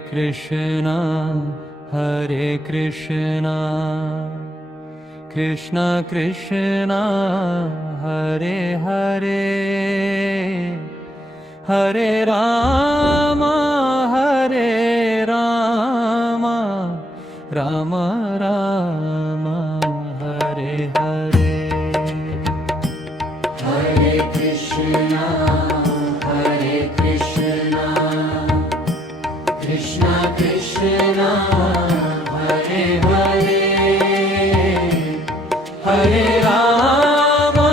Krishna Krishna Krishna Hare Hare Hare Rama Rama Rama Hare Hare Hare Krishna Krishna Krishna Hare Hare Hare Rama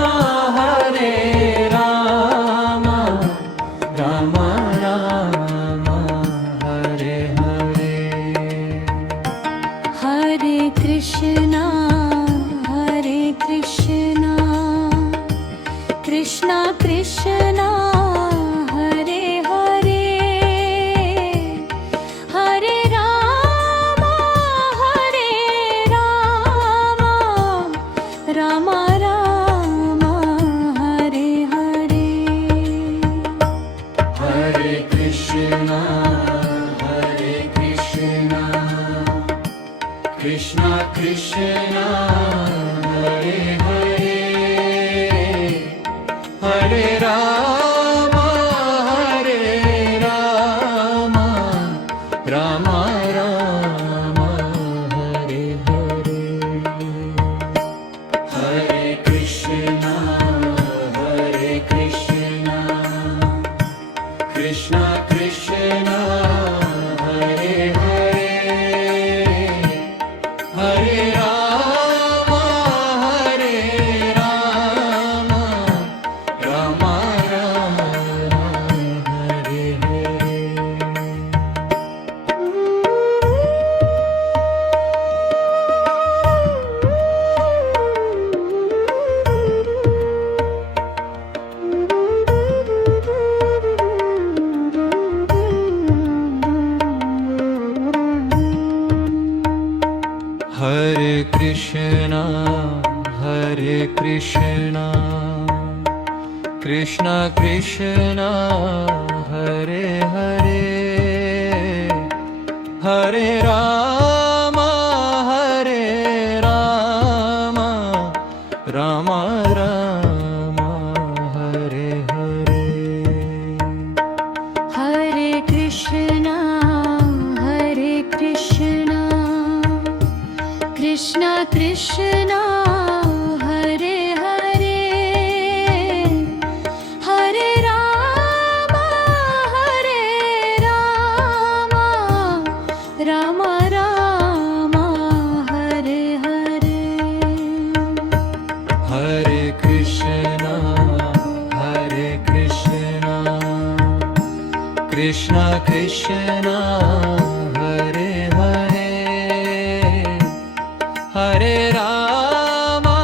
Rama Rama Hare Hare Hare Krishna Krishna Krishna Hare Hare Hare Rama Rama Rama Hare Hare Hare Krishna Krishna Krishna Hare Hare Hare Rama Rama Rama Hare Hare Hare Krishna Krishna Krishna Hare Hare Hare Rama Rama Rama Hare Hare Hare Krishna Krishna Krishna Hare Hare Hare Rama Rama Rama Hare Hare Hare Krishna Krishna Krishna Hare Hare Hare Rama Rama Rama Hare Hare Hare Krishna Krishna Krishna Hare Hare Hare Rama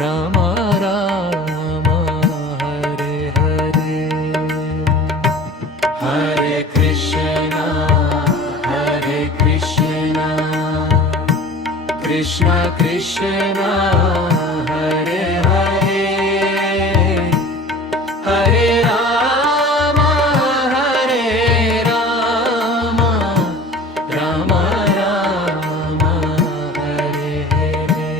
Rama Rama Hare Hare Hare Krishna Krishna Krishna Hare Hare Hare Rama Rama Rama Hare Hare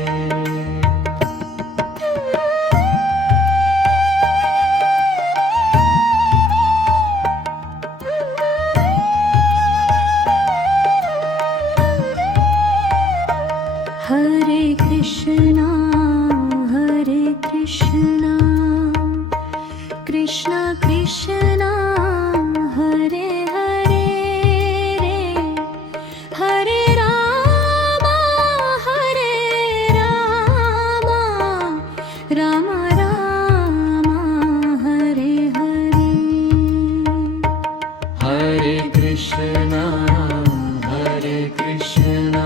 Hare Krishna Krishna Krishna Hare Hare Hare Rama Rama Rama Hare Hare Hare Krishna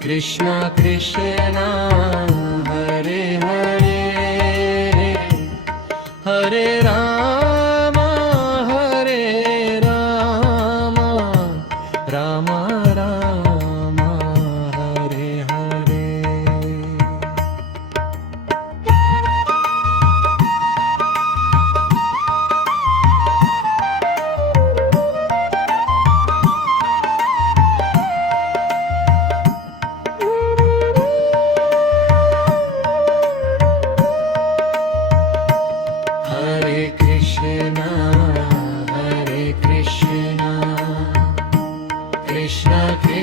Krishna Krishna Hare Hare Hare Rama Rama Rama Hare Hare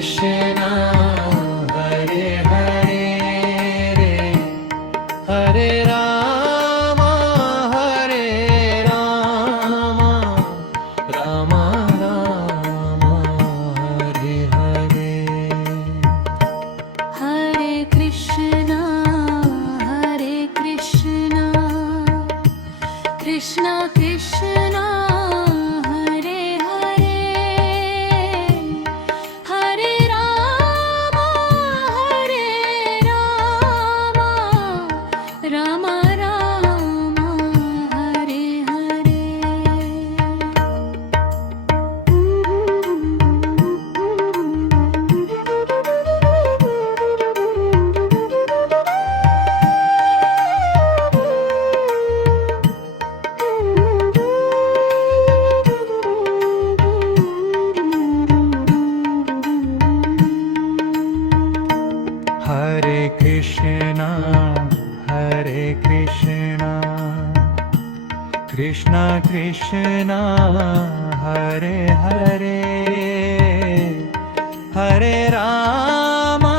Krishna Hare Hare Hare Rama Hare Rama Rama Rama Hare Hare Hare Krishna Krishna Krishna Hare Hare Hare Rama Rama Rama Hare Hare Hare Krishna Krishna Krishna Hare Hare Hare Rama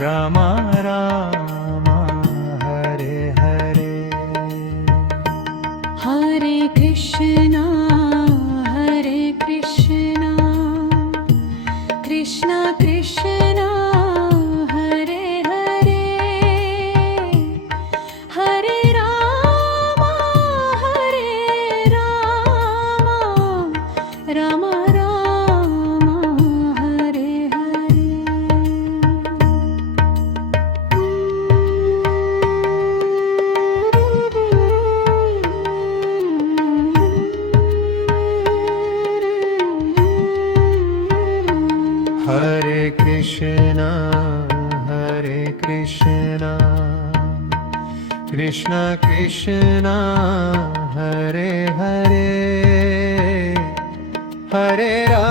Rama Rama Hare Hare Hare Krishna Krishna Krishna Hare Hare Hare Rama Rama Rama Hare Hare Hare Krishna Krishna Krishna Hare Hare Hare Rama